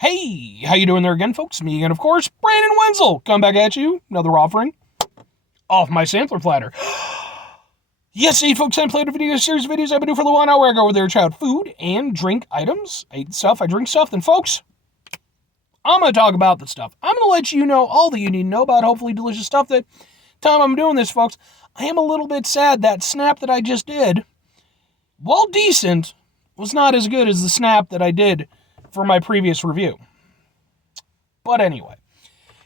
Hey, how you doing there again, folks? Me again, of course, Brandon Wenzel. Come back at you, another offering off my sampler platter. Yes, folks, I'm playing a video series of videos I've been doing for the 1 hour. I go over there, try out food and drink items. I eat stuff, I drink stuff. Then, folks, I'm going to talk about the stuff. I'm going to let you know all that you need to know about hopefully delicious stuff. That time I'm doing this, folks, I am a little bit sad that snap that I just did, while decent, was not as good as the snap that I did for my previous review. But anyway,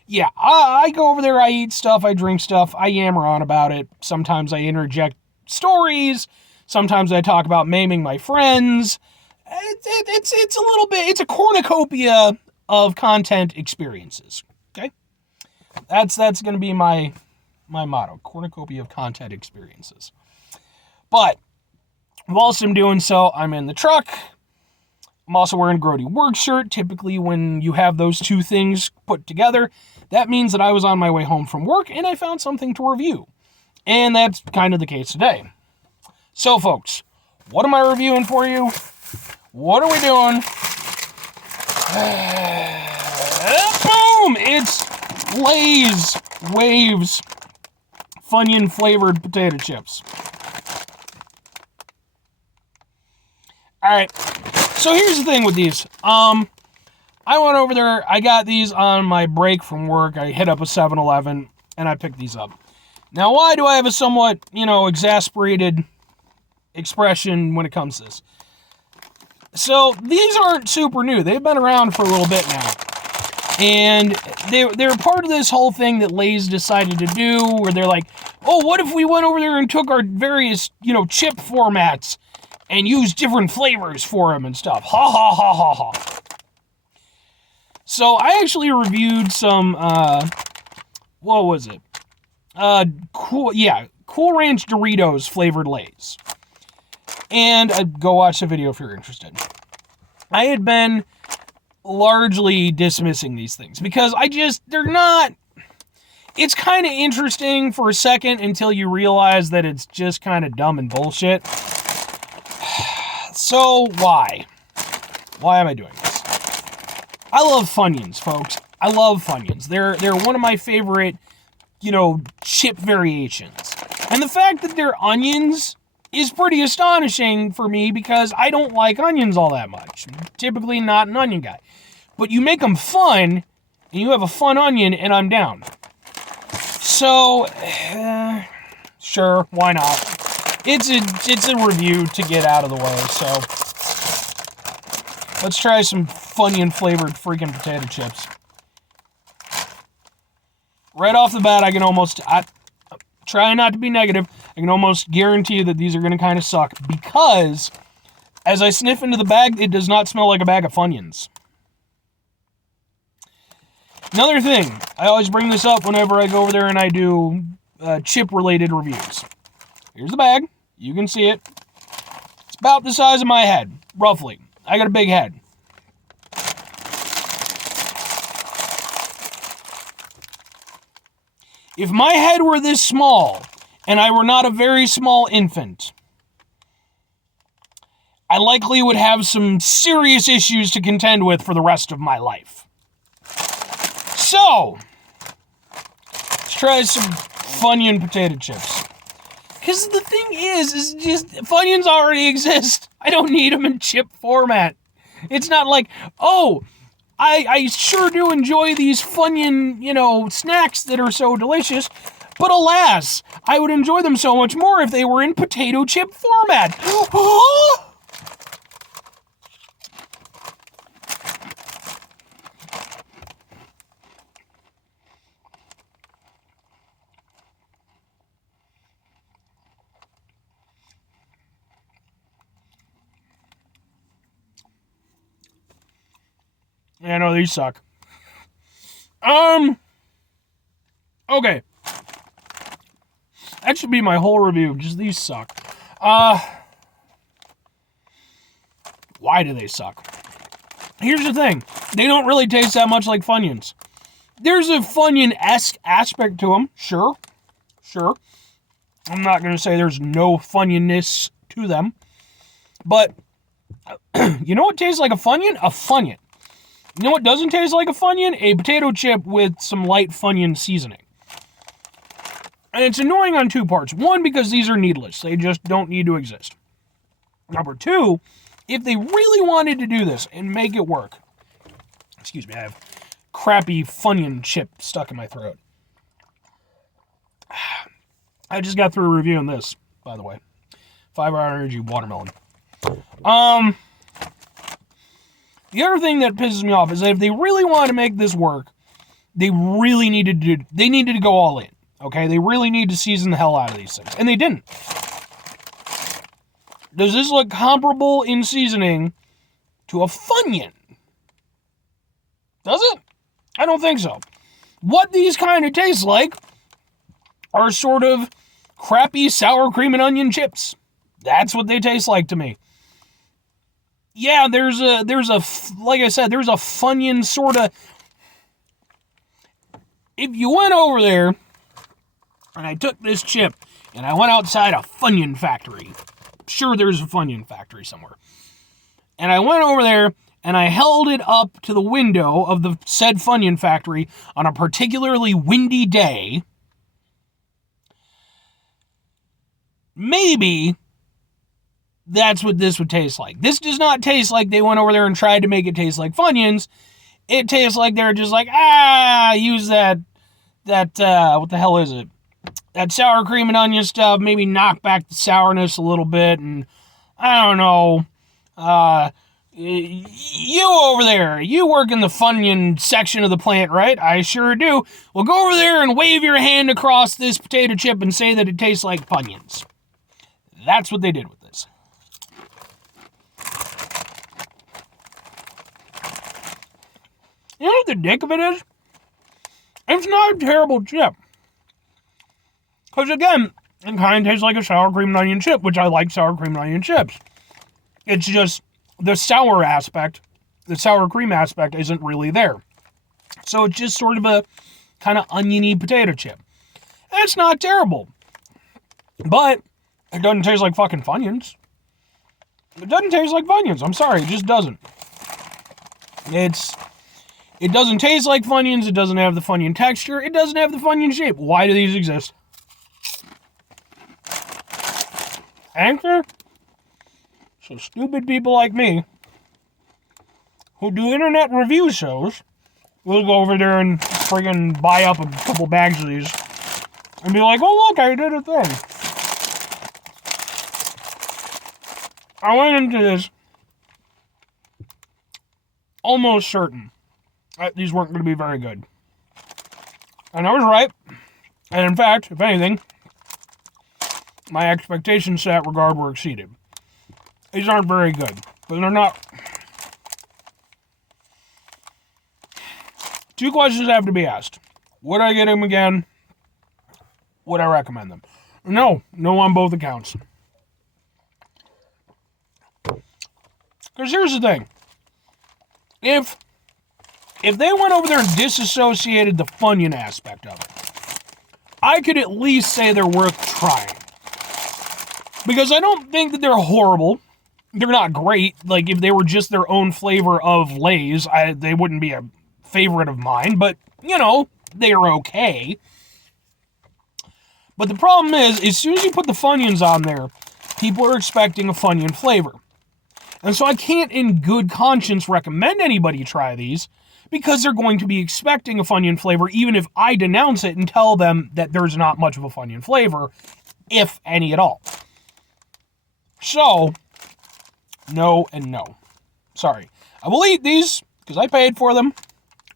yeah, I go over there, I eat stuff, I drink stuff, I yammer on about it. Sometimes I interject stories. Sometimes I talk about maiming my friends. It's a little bit, it's a cornucopia of content experiences. Okay? That's going to be my motto, cornucopia of content experiences. But whilst I'm doing so, I'm in the truck. I'm also wearing a Grody work shirt. Typically, when you have those two things put together, that means that I was on my way home from work and I found something to review. And that's kind of the case today. So, folks, what am I reviewing for you? What are we doing? Boom! It's Lay's Waves Funyun flavored potato chips. Alright, so here's the thing with these. I went over there, I got these on my break from work. I hit up a 7-Eleven, and I picked these up. Now, why do I have a somewhat, exasperated expression when it comes to this? So, these aren't super new. They've been around for a little bit now. And they're part of this whole thing that Lay's decided to do, where they're like, oh, what if we went over there and took our various, chip formats and used different flavors for them and stuff. Ha ha ha ha ha. So I actually reviewed some, what was it? Cool Ranch Doritos flavored Lay's. And go watch the video if you're interested. I had been largely dismissing these things because they're not, it's kind of interesting for a second until you realize that it's just kind of dumb and bullshit. So why? Why am I doing this? I love Funyuns, folks. I love Funyuns. They're one of my favorite, chip variations. And the fact that they're onions is pretty astonishing for me because I don't like onions all that much. I'm typically not an onion guy. But you make them fun, and you have a fun onion, and I'm down. So, sure, why not? It's a review to get out of the way, so let's try some Funyun flavored freaking potato chips. Right off the bat, I try not to be negative, I can almost guarantee you that these are going to kind of suck because as I sniff into the bag, it does not smell like a bag of Funyuns. Another thing, I always bring this up whenever I go over there and I do chip-related reviews. Here's the bag. You can see it. It's about the size of my head, roughly. I got a big head. If my head were this small, and I were not a very small infant, I likely would have some serious issues to contend with for the rest of my life. So, let's try some Funyun potato chips. Because the thing is just, Funyuns already exist. I don't need them in chip format. It's not like, oh, I sure do enjoy these Funyun, snacks that are so delicious, but alas, I would enjoy them so much more if they were in potato chip format. Yeah, no, these suck. Okay. That should be my whole review, just these suck. Why do they suck? Here's the thing. They don't really taste that much like Funyuns. There's a Funyun-esque aspect to them, sure. I'm not going to say there's no Funyunness to them. But, you know what tastes like a Funyun? A Funyun. You know what doesn't taste like a Funyun? A potato chip with some light Funyun seasoning. And it's annoying on two parts. One, because these are needless. They just don't need to exist. Number two, if they really wanted to do this and make it work. Excuse me, I have crappy Funyun chip stuck in my throat. I just got through reviewing this, by the way. 5-hour energy watermelon. The other thing that pisses me off is that if they really wanted to make this work, they needed to go all in. Okay, they really need to season the hell out of these things. And they didn't. Does this look comparable in seasoning to a Funyun? Does it? I don't think so. What these kind of taste like are sort of crappy sour cream and onion chips. That's what they taste like to me. Yeah, there's a like I said, there's a Funyun sort of. If you went over there and I took this chip and I went outside a Funyun factory, sure there's a Funyun factory somewhere, and I went over there and I held it up to the window of the said Funyun factory on a particularly windy day, maybe that's what this would taste like. This does not taste like they went over there and tried to make it taste like Funyuns. It tastes like they're just like, use that, what the hell is it? That sour cream and onion stuff, maybe knock back the sourness a little bit, and I don't know, you over there, you work in the Funyun section of the plant, right? I sure do. Well, go over there and wave your hand across this potato chip and say that it tastes like Funyuns. That's what they did with this. You know what the dick of it is? It's not a terrible chip. Because again, it kind of tastes like a sour cream and onion chip, which I like sour cream and onion chips. It's just the sour aspect, the sour cream aspect isn't really there. So it's just sort of a kind of oniony potato chip. And it's not terrible. But it doesn't taste like fucking Funyuns. It doesn't taste like Funyuns. I'm sorry, it just doesn't. It doesn't taste like Funyuns. It doesn't have the Funyun texture. It doesn't have the Funyun shape. Why do these exist? Answer? So stupid people like me, who do internet review shows, will go over there and friggin' buy up a couple bags of these and be like, oh look, I did a thing. I went into this almost certain that these weren't going to be very good. And I was right. And in fact, if anything, my expectations in that regard were exceeded. These aren't very good, but they're not. Two questions have to be asked. Would I get them again? Would I recommend them? No on both accounts. Because here's the thing. If they went over there and disassociated the Funyun aspect of it, I could at least say they're worth trying. Because I don't think that they're horrible. They're not great. Like, if they were just their own flavor of Lay's, they wouldn't be a favorite of mine. But, you know, they are okay. But the problem is, as soon as you put the Funyuns on there, people are expecting a Funyun flavor. And so I can't in good conscience recommend anybody try these, because they're going to be expecting a Funyun flavor, even if I denounce it and tell them that there's not much of a Funyun flavor, if any at all. So, no and no. Sorry. I will eat these, because I paid for them.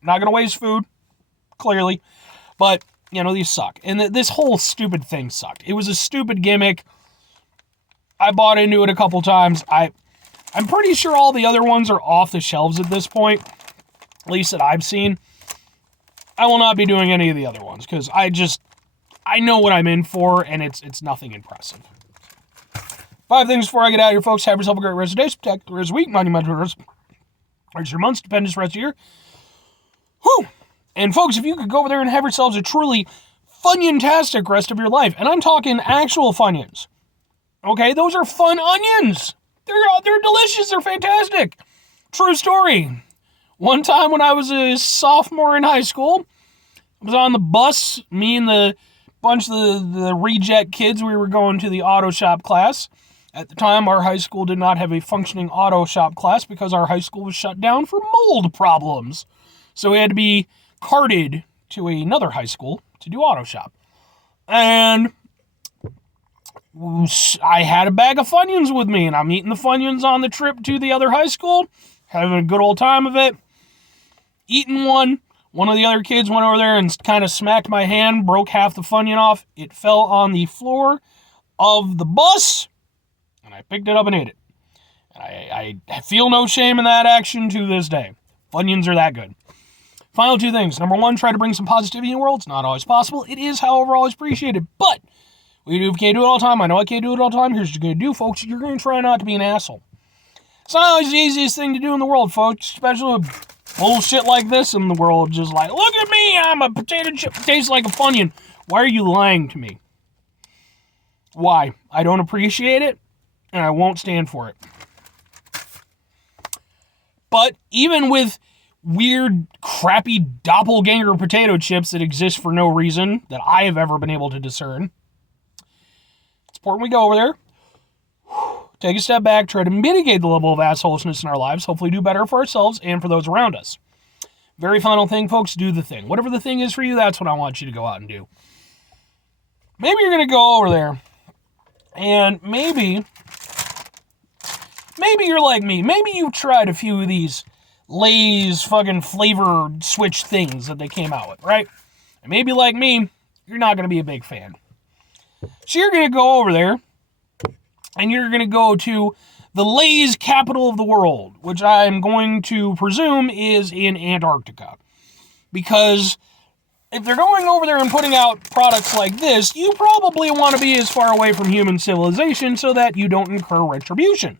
I'm not going to waste food, clearly. But, you know, these suck. And this whole stupid thing sucked. It was a stupid gimmick. I bought into it a couple times. I'm pretty sure all the other ones are off the shelves at this point. At least that I've seen. I will not be doing any of the other ones, because I know what I'm in for, and it's nothing impressive. 5 things before I get out of here, folks. Have yourself a great rest of the day. Protect the rest of the week. Monumental rest of your months. Stupendous rest of the year. Whew. And folks, if you could go over there and have yourselves a truly Funyun-tastic rest of your life. And I'm talking actual Funyuns. Okay, those are fun onions. They're delicious. They're fantastic. True story. One time when I was a sophomore in high school, I was on the bus, me and the bunch of the reject kids, we were going to the auto shop class. At the time, our high school did not have a functioning auto shop class because our high school was shut down for mold problems. So we had to be carted to another high school to do auto shop. And I had a bag of Funyuns with me, and I'm eating the Funyuns on the trip to the other high school, having a good old time of it. Eating one. One of the other kids went over there and kind of smacked my hand, broke half the Funyun off. It fell on the floor of the bus, and I picked it up and ate it. And I feel no shame in that action to this day. Funyuns are that good. Final two things. Number one, try to bring some positivity in the world. It's not always possible. It is, however, always appreciated. But we can't do it all the time. I know I can't do it all the time. Here's what you're going to do, folks. You're going to try not to be an asshole. It's not always the easiest thing to do in the world, folks, especially with bullshit like this in the world. Just like, look at me, I'm a potato chip that tastes like a Funyun. Why are you lying to me? Why? I don't appreciate it, and I won't stand for it. But even with weird, crappy doppelganger potato chips that exist for no reason that I have ever been able to discern, it's important we go over there, take a step back, try to mitigate the level of assholeness in our lives, hopefully do better for ourselves and for those around us. Very final thing, folks, do the thing. Whatever the thing is for you, that's what I want you to go out and do. Maybe you're going to go over there, and maybe you're like me. Maybe you tried a few of these Lay's fucking flavor switch things that they came out with, right? And maybe like me, you're not going to be a big fan. So you're going to go over there, and you're going to go to the Lay's capital of the world, which I'm going to presume is in Antarctica. Because if they're going over there and putting out products like this, you probably want to be as far away from human civilization so that you don't incur retribution.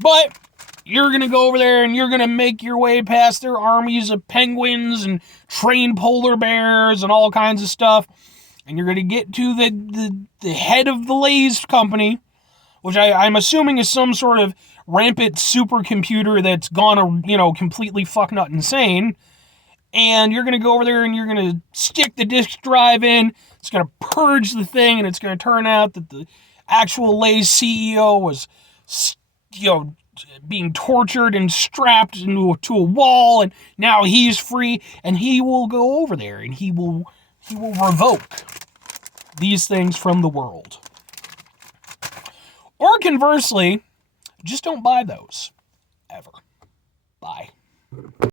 But you're going to go over there and you're going to make your way past their armies of penguins and trained polar bears and all kinds of stuff. And you're going to get to the head of the Lay's company, which I'm assuming is some sort of rampant supercomputer that's gone, completely fucknut insane. And you're going to go over there and you're going to stick the disk drive in. It's going to purge the thing, and it's going to turn out that the actual Lay's CEO was, being tortured and strapped to a wall, and now he's free, and he will go over there and he will revoke these things from the world. Or conversely, just don't buy those. Ever. Bye.